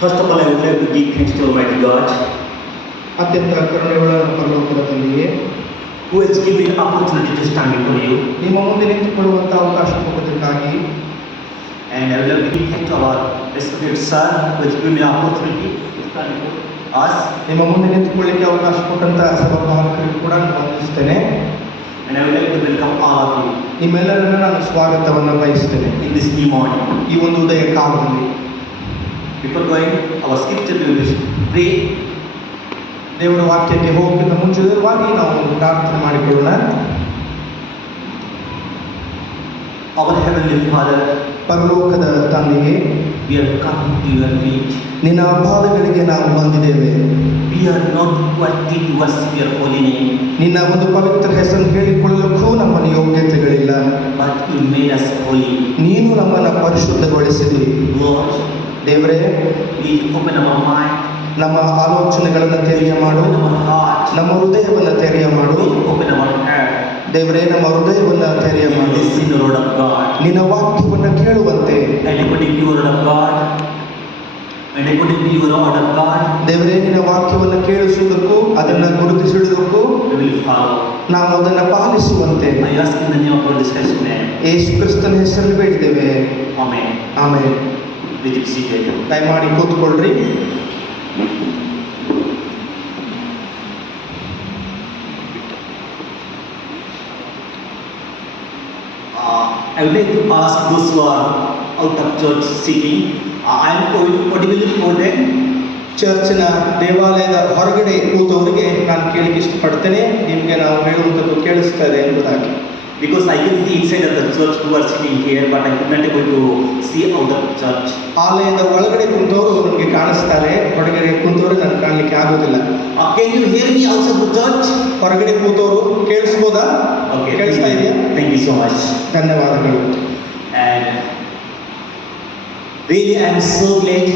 First of all, I would like to give thanks to Almighty God ಅತ್ಯಂತ ಕರುಣೆಯುಳ್ಳ ಪರಲೋಕದ ತಂದೆಯೇ, who has given me the opportunity to stand before you. ನಿಮ್ಮ ಮುಂದೆ ನಿಂತುಕೊಳ್ಳುವಂಥ ಅವಕಾಶ ಕೊಡುವುದಕ್ಕಾಗಿ. And I would like to give thanks to our respected sir who has given me the opportunity to stand before us. ನಿಮ್ಮ ಮುಂದೆ ನಿಂತುಕೊಳ್ಳಿಕ್ಕೆ ಅವಕಾಶ ಕೊಟ್ಟಂತ ಸಭಾಪಾಲಕರಿಗೂ ಕೂಡ ನಾನು ವಂದಿಸ್ತೇನೆ. And I would like to welcome all of you ನಿಮ್ಮೆಲ್ಲರನ್ನು ನಾನು ಸ್ವಾಗತವನ್ನು ಬಯಸ್ತೇನೆ in this new morning. ಈ ಒಂದು ಉದಯ ಕಾಲದಲ್ಲಿ. Before going, our scripture we will pray. ದೇವರ ವಾಕ್ಯಕ್ಕೆ ಹೋಗೋಕ್ಕಿಂತ ಮುಂಚಿತವಾಗಿ ನಾವು ಒಂದು ಪ್ರಾರ್ಥನೆ ಮಾಡಿಕೊಳ್ಳೋಣ. Our heavenly Father, ಪರಲೋಕದ ತಂದೆಯೇ, we are coming to your feet. ನಿನ್ನ ಪಾದಗಳಿಗೆ ನಾವು ಬಂದಿದ್ದೇವೆ. We are not worthy to worship your holy name, ನಿನ್ನ ಒಂದು ಪವಿತ್ರ ಹೆಸರನ್ನು ಹೇಳಿಕೊಳ್ಳಲಿಕ್ಕೂ ನಮ್ಮಲ್ಲಿ ಯೋಗ್ಯತೆಗಳಿಲ್ಲ. but you made us holy. ನೀನು ನಮ್ಮನ್ನು ಪರಿಶುದ್ಧಗೊಳಿಸಿದಿ. Lord, ದೇವರೇ, please open our mind, ನಮ್ಮ ಆಲೋಚನೆಗಳನ್ನು ತೆರೆಯ ಮಾಡು, open our heart, ನಮ್ಮ ಹೃದಯವನ್ನು ತೆರೆಯ ಮಾಡು. please open our heart, ದೇವರೇ, ನಮ್ಮ ಹೃದಯವನ್ನು ತೆರೆಯ and ಮಾಡು. listen the word of God. ನಿನ್ನ ವಾಕ್ಯವನ್ನು ಕೇಳುವಂತೆ, And according to your word of God, and according to your word of God, ದೇವರೇ, ನಿನ್ನ ವಾಕ್ಯವನ್ನು ಕೇಳಿಸುವುದಕ್ಕೂ ಅದನ್ನು ಗುರುತಿಸಿಡುವುದಕ್ಕೂ we will follow. ನಾವು ಅದನ್ನು ಪಾಲಿಸುವಂತೆ I ask in the name of our discussion name. ಯೇಸು ಕ್ರಿಸ್ತನ ಹೆಸರಲ್ಲಿ ಬೇಡಿದ್ದೇವೆ. Amen. ಆಮೇಲೆ Please be seated. ದಯಮಾಡಿ ಕೂತ್ಕೊಳ್ರಿ. I would like to ask those who are out of church sitting, I am audible for them. ಚರ್ಚಿನ ದೇವಾಲಯದ ಹೊರಗಡೆ ಕೂತವರಿಗೆ ನಾನು ಕೇಳಿಕ್ಕೆ ಇಷ್ಟಪಡ್ತೇನೆ, ನಿಮಗೆ ನಾವು ಹೇಳುವಂಥದ್ದು ಕೇಳಿಸ್ತಾರೆ ಎಂಬುದಾಗಿ. Because I can see inside of the church who are sitting here, but I could not able to see out of church. ಆಲಯದ ಒಳಗಡೆ ಕುಂತವರು ನನಗೆ ಕಾಣಿಸ್ತಾರೆ, ಹೊರಗಡೆ ಕುಂತವರು ನನಗೆ ಕಾಣಲಿಕ್ಕೆ ಆಗೋದಿಲ್ಲ. Can you hear me outside the church? ಹೊರಗಡೆ ಕೂತವರು ಕೇಳಿಸ್ಬೋದಾ? Okay. ಕೇಳಿಸ್ತಾ ಇದೆಯಾ? Thank you so much. ಧನ್ಯವಾದಗಳು. And really I am so glad.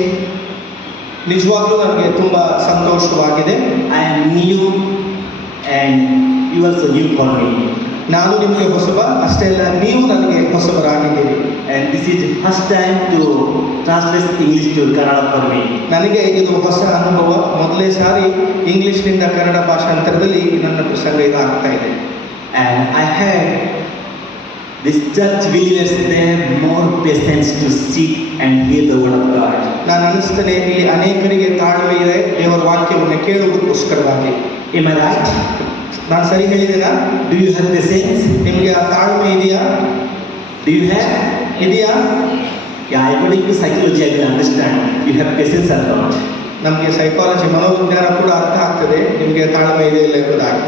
ನಿಜವಾಗ್ಲೂ ನನಗೆ ತುಂಬ ಸಂತೋಷವಾಗಿದೆ. I am new and you also new for me. ನಾನು ನಿಮಗೆ ಹೊಸಬ, ಅಷ್ಟೇ ಅಲ್ಲ ನೀವು ನನಗೆ ಹೊಸಬರಾಗಿದ್ದೀರಿ. And this is first time to translate English to Kannada for me. ನನಗೆ ಇದು ಹೊಸ ಅನುಭವ. ಮೊದಲೇ ಸಾರಿ ಇಂಗ್ಲಿಷ್ನಿಂದ ಕನ್ನಡ ಭಾಷಾಂತರದಲ್ಲಿ ನನ್ನ ಪ್ರಸಂಗ ಇದಾಗ್ತಾ ಇದೆ. And I had this church believers, they have more patience to sit and hear the word of God. ನಾನು ಅನಿಸ್ತೇನೆ ಇಲ್ಲಿ ಅನೇಕರಿಗೆ ತಾಳ್ಮೆ ಇದೆ ದೇವರ ವಾಕ್ಯವನ್ನು ಕೇಳುವುದಕ್ಕೋಸ್ಕರವಾಗಿ. Am I right? ನಾನು ಸರಿ ಹೇಳಿದ್ದೀನಾ? Do you have patience? ನಿಮಗೆ ಆ ತಾಳ್ಮೆ ಇದೆಯಾ? Do you have? ಇದೆಯಾ? Yeah, according to psychology, I will understand. You have patience or not. ನಮಗೆ ಸೈಕಾಲಜಿ ಮನೋವಿಜ್ಞಾನ ಕೂಡ ಅರ್ಥ ಆಗ್ತದೆ ನಿಮಗೆ ತಾಳ್ಮೆ ಇದೆ ಇಲ್ಲ ಎಂಬುದಾಗಿ.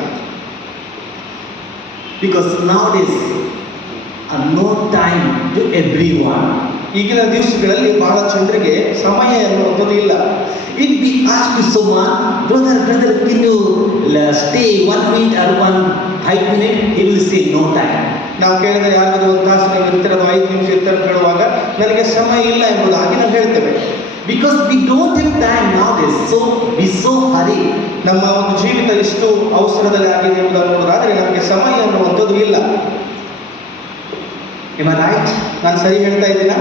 Because nowadays, no time to everyone. ಈಗಿನ ದಿವಸಗಳಲ್ಲಿ ಬಹಳ ಜನರಿಗೆ ಸಮಯ ಎನ್ನುವಂಥದ್ದು ಇಲ್ಲ. If we ask someone, brother, can you stay 1 minute or 5 minutes? He will say no time. ನಾವು ಕೇಳಿದ್ರೆ ಯಾರಾದರೂ ಒಂದು ತಾಸು ನೀವು ಇರ್ತೀರ, 5 ನಿಮಿಷ ಇರ್ತಾರೆ ಕೇಳುವಾಗ ನನಗೆ ಸಮಯ ಇಲ್ಲ ಎಂಬುದಾಗಿ ನಾವು ಹೇಳ್ತೇವೆ. Because we don't have time nowadays, so we so hurry. ನಮ್ಮ ಒಂದು ಜೀವಿತ ಇಷ್ಟು ಅವಸರದಲ್ಲಿ ಆಗಿದೆ ಎಂಬುದನ್ನು ನೋಡೋದಾದರೆ ನಮಗೆ ಸಮಯ ಅನ್ನುವಂಥದ್ದು ಇಲ್ಲ. Am I right? ನಾನು ಸರಿ ಹೇಳ್ತಾ ಇದ್ದೀನಾ?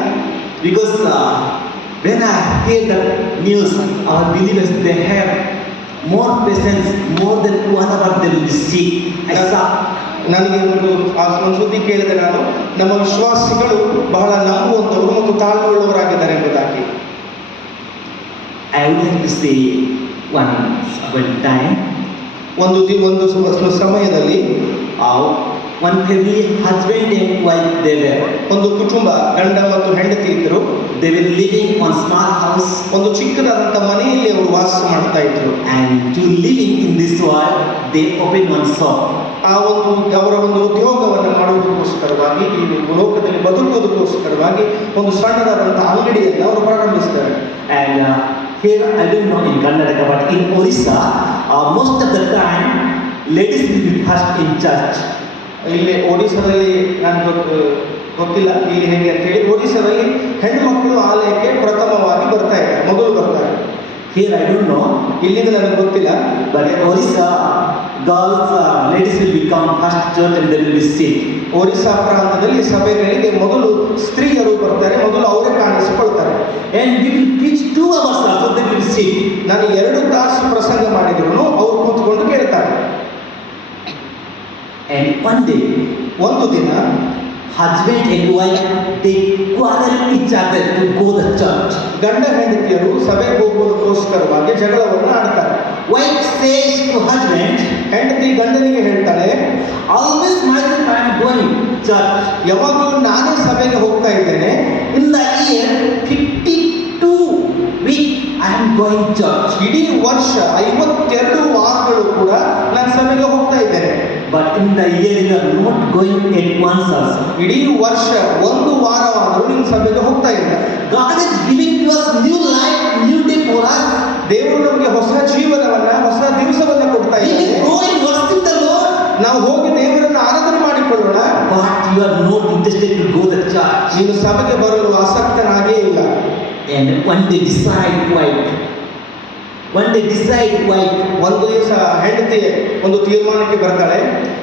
Because when I hear the news, our believers, they have more patience, more than 1 hour they will be sick. ನನಗೆ ಒಂದು ಸುದ್ದಿ ಕೇಳಿದೆ ನಾನು, ನಮ್ಮ ವಿಶ್ವಾಸಿಗಳು ಬಹಳ ನಂಬುವಂಥವರು ಮತ್ತು ತಾಳ್ಮೆಯುಳ್ಳವರಾಗಿದ್ದಾರೆ ಎಂಬುದಾಗಿ. I would like to say one time, ಒಂದು ಸಮಯದಲ್ಲಿ one family, husband and wife, they were. ಒಂದು ಕುಟುಂಬ, ಗಂಡ ಮತ್ತು ಹೆಂಡತಿ ಇದ್ದರು. They were living on small house. ಒಂದು ಚಿಕ್ಕದಾದಂಥ ಮನೆಯಲ್ಲಿ ಅವರು ವಾಸ ಮಾಡ್ತಾ ಇದ್ರು. And to living in this world, they opened one shop. ಅವರ ಒಂದು ಉದ್ಯೋಗವನ್ನು ಮಾಡುವುದಕ್ಕೋಸ್ಕರವಾಗಿ, ಈ ಲೋಕದಲ್ಲಿ ಬದುಕುವುದಕ್ಕೋಸ್ಕರವಾಗಿ ಒಂದು ಸಣ್ಣದಾದಂಥ ಅಂಗಡಿಯನ್ನು ಅವರು ಪ್ರಾರಂಭಿಸ್ತಾರೆ. And here I don't know in Karnataka, but in Orissa, most of the time ladies will be first in church. ಇಲ್ಲಿ ಒಡಿಸ್ಸಾದಲ್ಲಿ ನನಗೆ ಗೊತ್ತಿಲ್ಲ ಇಲ್ಲಿ ಹೇಗೆ ಅಂತೇಳಿ. ಒಡಿಸ್ಸಾದಲ್ಲಿ ಹೆಣ್ಣು ಮಕ್ಕಳು ಆಲಯಕ್ಕೆ ಪ್ರಥಮವಾಗಿ ಬರ್ತಾ ಇದ್ದಾರೆ, ಮೊದಲು ಬರ್ತಾರೆ. Here I don't know, ಇಲ್ಲಿಂದ ನನಗೆ ಗೊತ್ತಿಲ್ಲ. but in Orissa, girls, ladies will become first church and they will be seat. Orissa ಪ್ರಾಂತದಲ್ಲಿ ಸಭೆಗಳಿಗೆ ಮೊದಲು ಸ್ತ್ರೀಯರು ಬರ್ತಾರೆ, ಮೊದಲು ಅವರೇ ಕಾಣಿಸಿಕೊಳ್ತಾರೆ. And we will preach 2 hours also, they will sit. ನಾನು 2 ತಾಸು ಪ್ರಸಂಗ ಮಾಡಿದ್ರು ಅವರು ಕೂತ್ಕೊಂಡು ಕೇಳ್ತಾರೆ. And one day, ಒಂದು ದಿನ husband and wife, they quarrel each other to go the church. ಗಂಡ ಹೆಂಡತಿಯರು ಸಭೆಗೆ ಹೋಗುವುದಕ್ಕೋಸ್ಕರವಾಗಿ ಜಗಳವನ್ನು ಆಡ್ತಾರೆ. Wife says to husband, ಹೆಂಡತಿ ಗಂಡನಿಗೆ ಹೇಳ್ತಾಳೆ, always myself I am going church. ಯಾವಾಗಲೂ ನಾನೇ ಸಭೆಗೆ ಹೋಗ್ತಾ ಇದ್ದೇನೆ. In the year 52 week I am going church. ಇಡೀ ವರ್ಷ 52 ವಾರಗಳು ಕೂಡ ನಾನು ಸಭೆಗೆ ಹೋಗ್ತಾ ಇದ್ದೇನೆ. But in the year you are not going at once also. ಇಡೀ ವರ್ಷ ಒಂದು ವಾರವಾದರೂ ನೀನು ಸಭೆಗೆ ಹೋಗ್ತಾ ಇಲ್ಲ. God is giving to us new life, new day for us. ದೇವರು ನಮಗೆ ಹೊಸ ಜೀವನವನ್ನ, ಹೊಸ ದಿವಸವನ್ನ ಕೊಡ್ತಾ We ಇದ್ದಾನೆ. will go and worship the Lord. ನಾವು ಹೋಗಿ ದೇವರನ್ನು ಆರಾಧನೆ ಮಾಡಿಕೊಳ್ಳೋಣ. But you are not interested to go the church. ನೀನು ಸಭೆಗೆ ಬರಲು ಆಸಕ್ತನಾಗೇ ಇಲ್ಲ. And one day decide wife. ಒಂದು ದಿವಸ ಹೆಂಡತಿ ಒಂದು ತೀರ್ಮಾನಕ್ಕೆ ಬರ್ತಾಳೆ,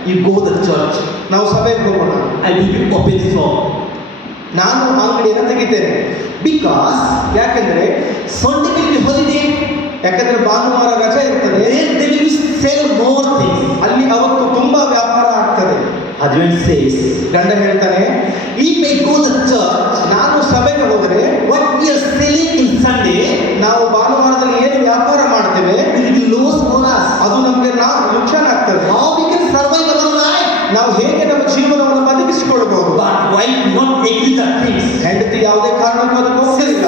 you go the church. ನಾವು ಸಭೆಗೆ ಹೋಗೋಣ. I will be open shop. ನಾನು ಅಂಗಡಿಯನ್ನು ತೆಗಿತೇನೆ. Because ಯಾಕೆಂದ್ರೆ Sunday will be holiday. ಯಾಕಂದ್ರೆ ಭಾನುವಾರ ರಜೆ ಇರ್ತದೆ. They will sell more things. ಅಲ್ಲಿ ಅವತ್ತು ತುಂಬಾ ವ್ಯಾಪಾರ ಆಗ್ತದೆ. Husband says, ಗಂಡ ಹೇಳ್ತಾನೆ, if I go the church, ನಾನು ಸಭೆಗೆ ಹೋದರೆ what we are selling in Sunday, ನಾವು ಭಾನುವಾರದಲ್ಲಿ ಏನು ವ್ಯಾಪಾರ ಮಾಡ್ತೇವೆ will be loss for us. ಅದು ನಮಗೆ ನುಕ್ಸಾನ ಆಗ್ತದೆ. How we can survive our life? ನಾವು ಹೇಗೆ ನಮ್ಮ ಜೀವನವನ್ನು ಬದುಕಿಸಿಕೊಳ್ಳಬಹುದು? But wife not agree the things. ಹೆಂಡತಿ ಯಾವುದೇ ಕಾರಣಕ್ಕೂ ಅದಕ್ಕೆ ಹೋಗಲಿಲ್ಲ.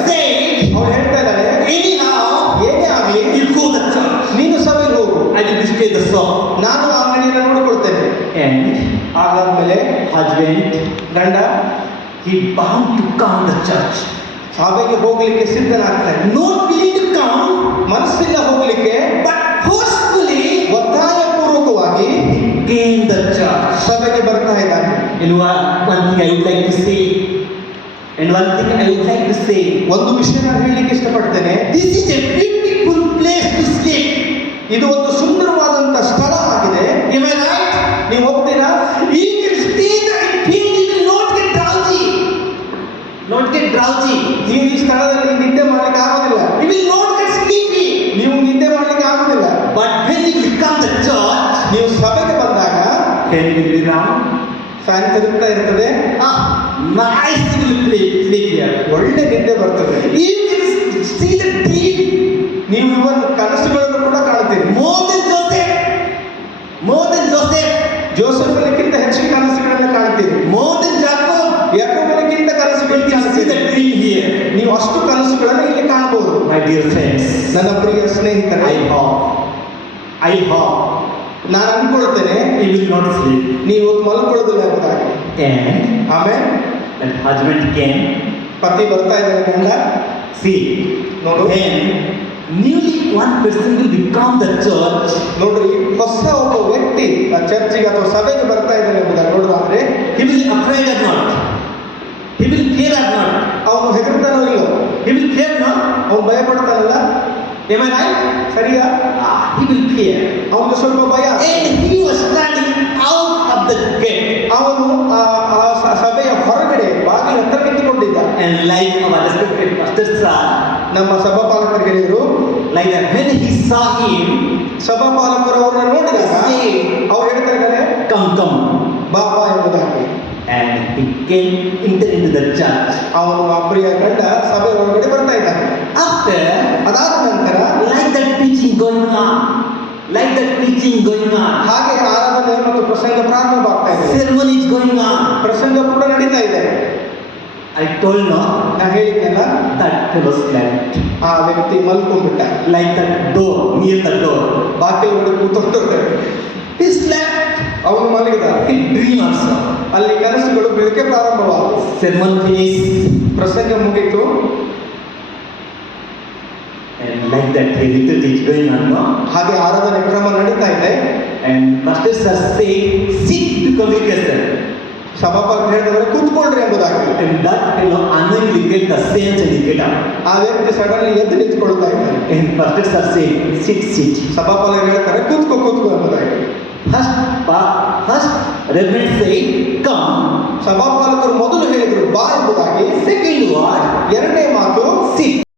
ಅವಳು ಹೇಳ್ತಾ ಇದ್ದಾಳೆ, anyhow, ಏನೇ ಆಗಲಿ you go the church. ನೀನು ಸಭೆಗೆ ಹೋಗು, I will display the shop. ನಾನು ಅಂಗಡಿಯನ್ನು ನೋಡಿಕೊಳ್ತೇನೆ. And ಆಗಾದ್ಮೇಲೆ husband, ಗಂಡ he bound to come the church. ಸಭೆಗೆ ಹೋಗ್ಲಿಕ್ಕೆ ಸಿದ್ಧನಾಗ್ತಾನೆ. Not willing to come, ಮನಸ್ಸಿಲ್ಲ ಹೋಗ್ಲಿಕ್ಕೆ, but forcefully ಒತ್ತಾಯಪೂರ್ವಕವಾಗಿ came the church. ಸಭೆಗೆ ಬರ್ತಾ ಇದ್ದಾನೆ. And one thing I would like to say, ಒಂದು ವಿಷಯ ನಾನು ಹೇಳಲಿಕ್ಕೆ ಇಷ್ಟಪಡ್ತೇನೆ. this is a beautiful place to sleep. ಇದು ಒಂದು ಸುಂದರವಾದಂತ ಸ್ಥಳ ಆಗಿದೆ. Am I right? ನೀವು ಹೋಗ್ತೀರಾ? You can stay there and feel you will not get drowsy. Not get drowsy. ನೀವು ಈ ಸ್ಥಳದಲ್ಲಿ ನಿದ್ದೆ ಮಾಡ್ಲಿಕ್ಕೆ ಆಗೋದಿಲ್ಲ. You will not get sleepy. ನೀವು ನಿದ್ದೆ ಮಾಡ್ಲಿಕ್ಕೆ ಆಗೋದಿಲ್ಲ. But when you become the church, ನೀವು ಸಭೆಗೆ ಬಂದಾಗ fan will be round. Fan ತಿರುಗ್ತಾ ಇರ್ತದೆ. Nice will sleep here. ಒಳ್ಳೆ ನಿದ್ದೆ ಬರ್ತದೆ. You can see the dream. ನೀವು ಇವನ್ ಕನಸುಗಳನ್ನು ಕೂಡ ಕಾಣ್ತೀರಿ. More than Joseph. ಜೋಸೆಫನಿಗಿಂತ ಹೆಚ್ಚಿನ ಕನಸುಗಳನ್ನು ಕಾಣ್ತೀರಿ. More than Jacob. ಯಾಕೋಬನಿಗಿಂತ ಕನಸುಗಳನ್ನು You can see ಕಾಣ್ತೀರಿ. the dream here. ನೀವು ಅಷ್ಟು ಕನಸುಗಳನ್ನು ಇಲ್ಲಿ ಕಾಣಬಹುದು. My dear friends, ನನ್ನ ಪ್ರಿಯ ಸ್ನೇಹಿತರೆ, I hope ನಾನು ಅನ್ಕೊಳ್ತೇನೆ you will not sleep. ನೀವು ಮಲ್ಕೊಳ್ಳೋದಿಲ್ಲ ಎಂಬುದಾಗಿ. And ಆಮೇಲೆ that husband came. ಪತಿ ಬರ್ತಾ ಇದ್ದಾನೆ. ಗಂಡ See, ನೋಡು, when newly one person will become the church, ನೋಡ್ರಿ, ಹೊಸ ಒಬ್ಬ ವ್ಯಕ್ತಿ ಆ ಚರ್ಚಿಗೆ ಅಥವಾ ಸಭೆಗೆ ಬರ್ತಾ ಇದ್ದಾನೆ ಎಂಬುದಾಗಿ ನೋಡೋದಾದ್ರೆ he will be afraid or not? He will fear or not? ಅವನು ಹೆದರ್ತಾನೋ ಇಲ್ಲೋ? He will fear not? ಅವನು ಭಯ ಪಡ್ತಾನಲ್ಲ? Am I right? ಸರಿಯಾ? He will fear. ಅವನಿಗೆ ಸ್ವಲ್ಪ ಭಯ. And he was standing out of the gate. ಅವನು ಆ ಸಭೆಯ ಹೊರಗಡೆ ಬಾಗಿಲ ಹತ್ರ ನಿಂತುಕೊಂಡಿದ್ದ. And like our respected pastors are, ನಮ್ಮ ಸಭಾಪಾಲಕರು ಹೇಳಿದ್ರು, like that when he saw him, ಸಭಾಪಾಲಕರು ಅವರನ್ನ ನೋಡಿದಾಗ ಅವ್ರು ಹೇಳ್ತಾ ಇದ್ದಾರೆ, come, ಬಾ ಬಾ ಎಂಬುದಾಗಿ. and he came into the church. ಅವನು ಆ ಪ್ರಿಯ ಗಂಡ ಸಭೆ ಒಳಗಡೆ ಬರ್ತಾ ಇದ್ದಾನೆ. After, ಅದಾದ ನಂತರ like that preaching going on, ಹಾಗೆ ಆರಾಧನೆ ಮತ್ತು ಪ್ರಸಂಗ ಪ್ರಾರಂಭವಾಗ್ತಾ ಇದೆ. ceremony is going on, ಪ್ರಸಂಗ ಕೂಡ ನಡೀತಾ ಇದೆ. I told no, ನಾನು ಹೇಳಿದ್ನಲ್ಲ, that fellow slept. ಆ ವ್ಯಕ್ತಿ ಮಲ್ಕೊಂಡ್ಬಿಟ್ಟ. Like that door, near the door, ಬಾಗಿಲು ಒಳಗೆ ಕೂತ್ಕೊಂಡು he slept. ಅವನು ಮಲಗಿದ. He dream also. ಅಲ್ಲಿ ಕನಸುಗಳು ಬೆಳಗ್ಗೆ ಪ್ರಾರಂಭವಾದವು. Sermon finished, ಪ್ರಸಂಗ ಮುಗಿತು. and like that a little is going on, no? ಹಾಗೆ ಆರಾಧನೆ ಕ್ರಮ ನಡೀತಾ ಇದೆ. And pastors are saying, sit to congregation. ಸಭಾಪಾಲಕ ಹೇಳಿದವರು ಕೂತ್ಕೊಳ್ರಿ ಎಂಬುದಾಗಿ. And that fellow unknowingly get the same and he get up. ಆ ವ್ಯಕ್ತಿ ಸಡನ್ಲಿ ಎದ್ದು ನಿಂತ್ಕೊಳ್ತಾ ಇದ್ದಾನೆ. And pastors are saying, sit, sit. ಸಭಾಪಾಲಕ ಹೇಳ್ತಾರೆ ಕೂತ್ಕೋ ಎಂಬುದಾಗಿ. First, Reverend said, come. ಸಭಾಪಾಲಕರು ಮೊದಲು ಹೇಳಿದರು ಬಾ ಎಂಬುದಾಗಿ. Second word, ಎರಡನೇ ಮಾತು sit.